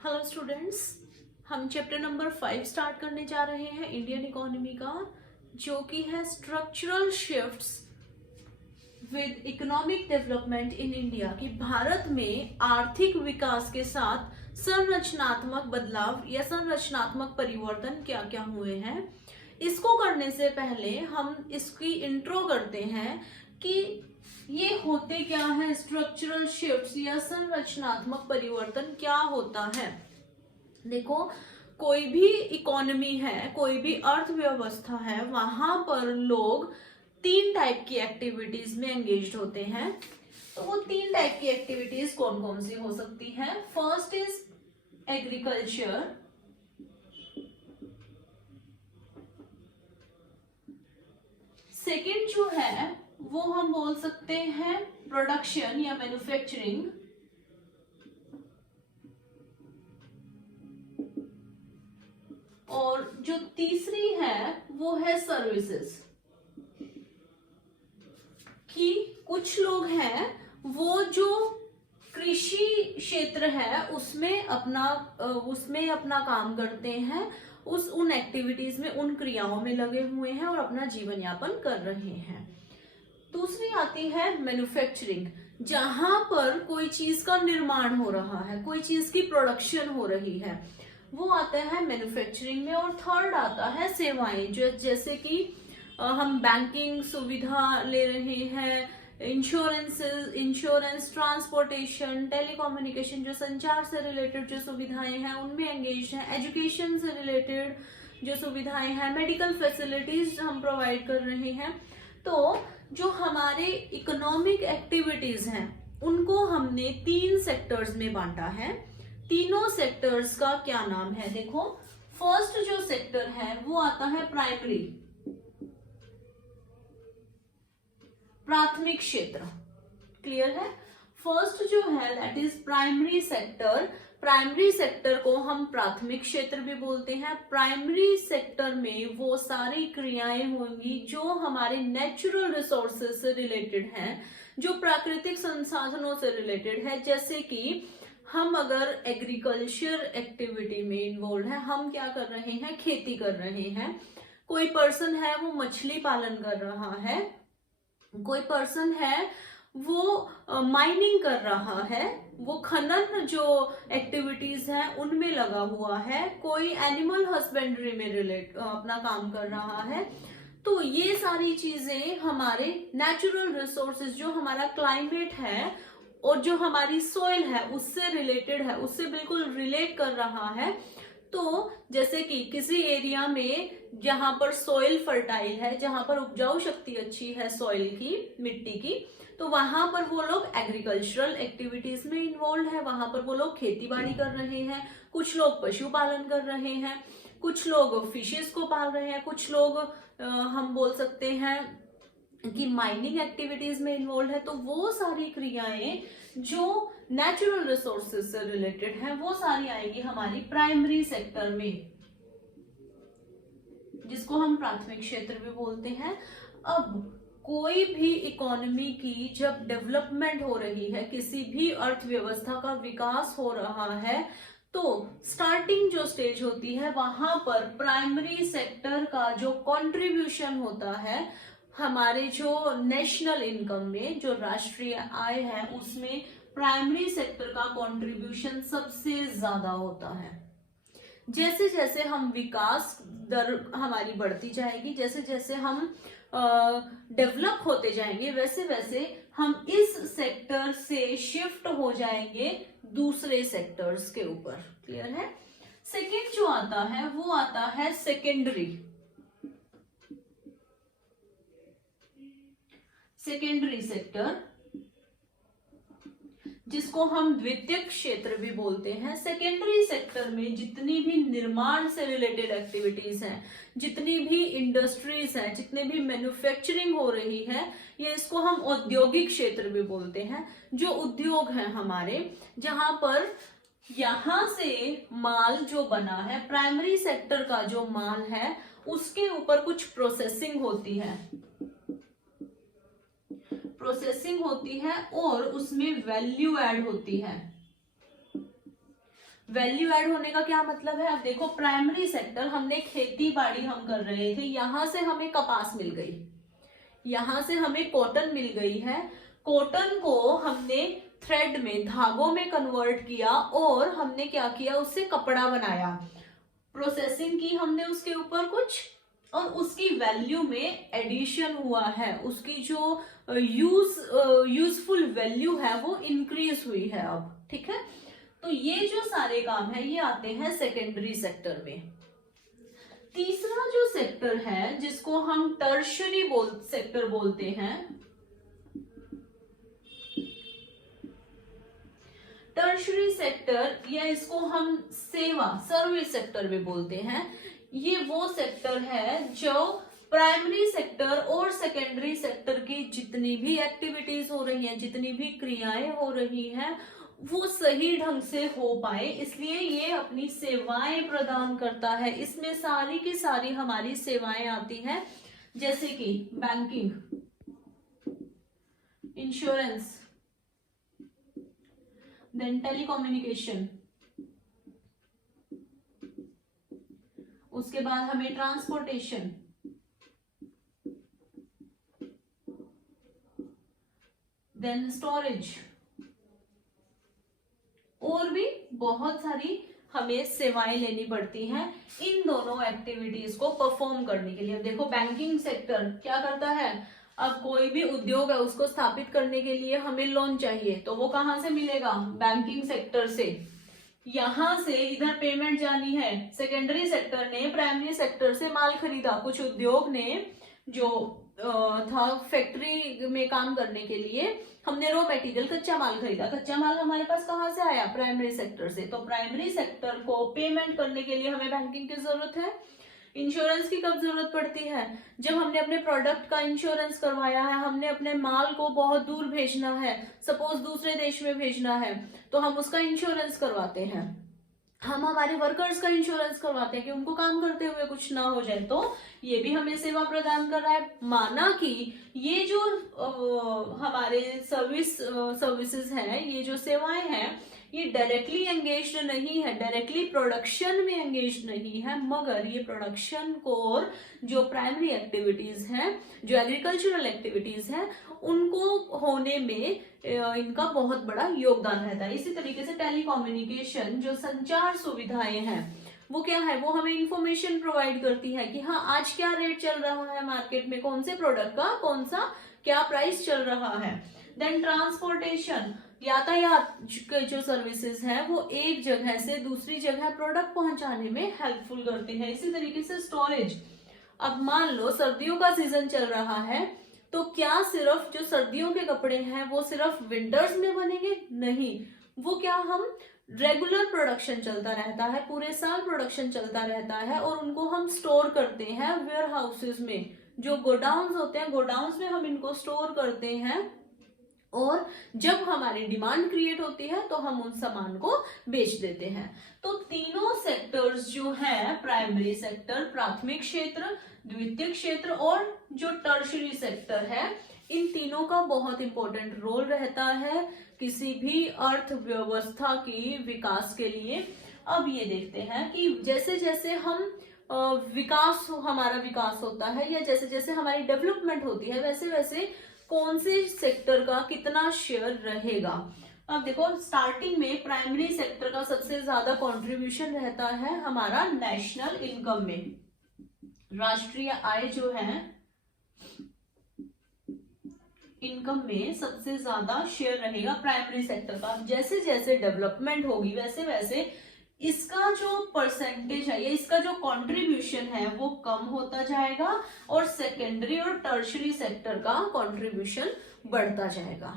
Hello students, हम chapter number 5 start करने जा रहे हैं इंडियन इकोनॉमी का, जो कि है structural shifts with economic development in India. कि भारत में आर्थिक विकास के साथ संरचनात्मक बदलाव या संरचनात्मक परिवर्तन क्या क्या हुए हैं। इसको करने से पहले हम इसकी इंट्रो करते हैं कि ये होते क्या है, स्ट्रक्चरल शिफ्ट्स या संरचनात्मक परिवर्तन क्या होता है। देखो, कोई भी इकोनॉमी है, कोई भी अर्थव्यवस्था है, वहां पर लोग 3 टाइप की एक्टिविटीज में एंगेज होते हैं। तो वो 3 टाइप की एक्टिविटीज कौन कौन सी हो सकती है? फर्स्ट इज एग्रीकल्चर, सेकेंड जो है वो हम बोल सकते हैं प्रोडक्शन या मैन्युफैक्चरिंग, और जो तीसरी है वो है सर्विसेज। कि कुछ लोग हैं वो जो कृषि क्षेत्र है उसमें अपना काम करते हैं, उन एक्टिविटीज में, उन क्रियाओं में लगे हुए हैं और अपना जीवन यापन कर रहे हैं। दूसरी आती है मैन्युफैक्चरिंग, जहां पर कोई चीज का निर्माण हो रहा है, कोई चीज की प्रोडक्शन हो रही है, वो आता है मैन्युफैक्चरिंग में। और थर्ड आता है सेवाएं, जो जैसे कि हम बैंकिंग सुविधा ले रहे हैं, इंश्योरेंस, ट्रांसपोर्टेशन, टेलीकम्युनिकेशन, जो संचार से रिलेटेड जो सुविधाएं हैं उनमें एंगेज है, एजुकेशन से रिलेटेड जो सुविधाएं हैं, मेडिकल फैसिलिटीज हम प्रोवाइड कर रहे हैं। तो जो हमारे इकोनॉमिक एक्टिविटीज हैं उनको हमने 3 सेक्टर्स में बांटा है। तीनों सेक्टर्स का क्या नाम है? देखो, फर्स्ट जो सेक्टर है वो आता है प्राइमरी, प्राथमिक क्षेत्र। क्लियर है? फर्स्ट जो है that is primary sector. Primary sector को हम प्राथमिक क्षेत्र भी बोलते हैं। प्राइमरी सेक्टर में वो सारी क्रियाएं होंगी जो हमारे नेचुरल रिसोर्सेज से रिलेटेड हैं, जो प्राकृतिक संसाधनों से रिलेटेड है। जैसे कि हम अगर एग्रीकल्चर एक्टिविटी में इन्वॉल्व है, हम क्या कर रहे हैं? खेती कर रहे हैं। कोई पर्सन है वो मछली पालन कर रहा है, कोई पर्सन है वो माइनिंग कर रहा है, वो खनन जो एक्टिविटीज हैं उनमें लगा हुआ है, कोई एनिमल हस्बेंड्री में अपना काम कर रहा है। तो ये सारी चीजें हमारे नेचुरल रिसोर्सेज, जो हमारा क्लाइमेट है और जो हमारी सॉइल है उससे रिलेटेड है, उससे बिल्कुल रिलेट कर रहा है। तो जैसे कि किसी एरिया में जहां पर सॉइल फर्टाइल है, जहां पर उपजाऊ शक्ति अच्छी है सॉइल की, मिट्टी की, तो वहां पर वो लोग एग्रीकल्चरल एक्टिविटीज में इन्वॉल्व है, वहां पर वो लोग खेती बाड़ी कर रहे हैं। कुछ लोग पशुपालन कर रहे हैं, कुछ लोग फिशेस को पाल रहे हैं, कुछ लोग हम बोल सकते हैं कि माइनिंग एक्टिविटीज में इन्वॉल्व है। तो वो सारी क्रियाएं जो नेचुरल रिसोर्सेज से रिलेटेड है वो सारी आएगी हमारी प्राइमरी सेक्टर में, जिसको हम प्राथमिक क्षेत्र भी बोलते हैं। अब कोई भी इकोनॉमी की जब डेवलपमेंट हो रही है, किसी भी अर्थव्यवस्था का विकास हो रहा है, तो स्टार्टिंग जो स्टेज होती है वहां पर प्राइमरी सेक्टर का जो कंट्रीब्यूशन होता है हमारे जो नेशनल इनकम में, जो राष्ट्रीय आय है, उसमें प्राइमरी सेक्टर का कंट्रीब्यूशन सबसे ज्यादा होता है। जैसे जैसे हम विकास दर हमारी बढ़ती जाएगी, जैसे जैसे हम डेवलप होते जाएंगे, वैसे वैसे हम इस सेक्टर से शिफ्ट हो जाएंगे दूसरे सेक्टर्स के ऊपर। क्लियर है? सेकेंड जो आता है वो आता है सेकेंडरी सेक्टर, जिसको हम द्वितीयक क्षेत्र भी बोलते हैं। सेकेंडरी सेक्टर में जितनी भी निर्माण से रिलेटेड एक्टिविटीज हैं, जितनी भी इंडस्ट्रीज हैं, जितने भी मैन्युफैक्चरिंग हो रही है, ये इसको हम औद्योगिक क्षेत्र भी बोलते हैं। जो उद्योग हैं हमारे, जहां पर यहां से माल जो बना है, प्राइमरी सेक्टर का जो माल है उसके ऊपर कुछ प्रोसेसिंग होती है, और उसमें वैल्यू ऐड होती है। वैल्यू ऐड होने का क्या मतलब है? अब देखो प्राइमरी सेक्टर, हमने खेती बाड़ी हम कर रहे थे, यहां से हमें कपास मिल गई, यहां से हमें कॉटन मिल गई है, कॉटन को हमने थ्रेड में, धागों में कन्वर्ट किया और हमने क्या किया, उससे कपड़ा बनाया, प्रोसेसिंग की हमने उसके ऊपर कुछ, और उसकी वैल्यू में एडिशन हुआ है, उसकी जो यूजफुल वैल्यू है वो इंक्रीज हुई है अब, ठीक है। तो ये जो सारे काम है ये आते हैं सेकेंडरी सेक्टर में। तीसरा जो सेक्टर है जिसको हम टर्शरी सेक्टर बोलते हैं, टर्शरी सेक्टर या इसको हम सेवा सर्विस सेक्टर भी बोलते हैं, ये वो सेक्टर है जो प्राइमरी सेक्टर और सेकेंडरी सेक्टर की जितनी भी एक्टिविटीज हो रही हैं, जितनी भी क्रियाएं हो रही हैं, वो सही ढंग से हो पाए, इसलिए ये अपनी सेवाएं प्रदान करता है। इसमें सारी की सारी हमारी सेवाएं आती हैं, जैसे कि बैंकिंग, इंश्योरेंस, देन टेलीकम्युनिकेशन, उसके बाद हमें ट्रांसपोर्टेशन, देन स्टोरेज, और भी बहुत सारी हमें सेवाएं लेनी पड़ती हैं इन दोनों एक्टिविटीज को परफॉर्म करने के लिए। देखो बैंकिंग सेक्टर क्या करता है, अब कोई भी उद्योग है उसको स्थापित करने के लिए हमें लोन चाहिए, तो वो कहाँ से मिलेगा, बैंकिंग सेक्टर से। यहां से इधर पेमेंट जानी है, सेकेंडरी सेक्टर ने प्राइमरी सेक्टर से माल खरीदा, कुछ उद्योग ने जो था फैक्ट्री में काम करने के लिए, हमने रॉ मटेरियल कच्चा माल खरीदा, कच्चा माल हमारे पास कहाँ से आया, प्राइमरी सेक्टर से। तो प्राइमरी सेक्टर को पेमेंट करने के लिए हमें बैंकिंग की जरूरत है। इंश्योरेंस की कब जरूरत पड़ती है, जब हमने अपने प्रोडक्ट का इंश्योरेंस करवाया है, हमने अपने माल को बहुत दूर भेजना है, सपोज दूसरे देश में भेजना है, तो हम उसका इंश्योरेंस करवाते हैं। हम हमारे वर्कर्स का इंश्योरेंस करवाते हैं कि उनको काम करते हुए कुछ ना हो जाए, तो ये भी हमें सेवा प्रदान कर रहा है। माना कि ये जो हमारे सर्विसेज हैं, ये जो सेवाएं हैं, ये डायरेक्टली एंगेज्ड नहीं है, डायरेक्टली प्रोडक्शन में एंगेज्ड नहीं है, मगर ये प्रोडक्शन को और जो प्राइमरी एक्टिविटीज हैं, जो एग्रीकल्चरल एक्टिविटीज हैं, उनको होने में इनका बहुत बड़ा योगदान रहता है। इसी तरीके से टेलीकम्युनिकेशन, जो संचार सुविधाएं हैं, वो क्या है, वो हमें इंफॉर्मेशन प्रोवाइड करती है कि हाँ आज क्या रेट चल रहा है मार्केट में, कौन से प्रोडक्ट का कौन सा क्या प्राइस चल रहा है। देन ट्रांसपोर्टेशन, यातायात के जो सर्विसेज हैं वो एक जगह से दूसरी जगह प्रोडक्ट पहुंचाने में हेल्पफुल करती है। इसी तरीके से स्टोरेज, अब मान लो सर्दियों का सीजन चल रहा है, तो क्या सिर्फ जो सर्दियों के कपड़े हैं वो सिर्फ विंटर्स में बनेंगे, नहीं, वो क्या हम रेगुलर प्रोडक्शन चलता रहता है, पूरे साल प्रोडक्शन चलता रहता है, और उनको हम स्टोर करते हैं वेयर हाउसेज में, जो गोडाउन्स होते हैं, गोडाउन्स में हम इनको स्टोर करते हैं, और जब हमारी डिमांड क्रिएट होती है तो हम उन सामान को बेच देते हैं। तो तीनों सेक्टर्स जो हैं, प्राइमरी सेक्टर, प्राथमिक क्षेत्र, द्वितीयक क्षेत्र, और जो टर्शरी सेक्टर है, इन तीनों का बहुत इंपॉर्टेंट रोल रहता है किसी भी अर्थव्यवस्था की विकास के लिए। अब ये देखते हैं कि जैसे जैसे हम हमारा विकास होता है, या जैसे जैसे हमारी डेवलपमेंट होती है, वैसे वैसे कौन से सेक्टर का कितना शेयर रहेगा। अब देखो स्टार्टिंग में प्राइमरी सेक्टर का सबसे ज्यादा कंट्रीब्यूशन रहता है हमारा नेशनल इनकम में, राष्ट्रीय आय जो है, इनकम में सबसे ज्यादा शेयर रहेगा प्राइमरी सेक्टर का। जैसे जैसे डेवलपमेंट होगी वैसे वैसे इसका जो परसेंटेज है, या इसका जो कंट्रीब्यूशन है, वो कम होता जाएगा, और सेकेंडरी और टर्शरी सेक्टर का कंट्रीब्यूशन बढ़ता जाएगा।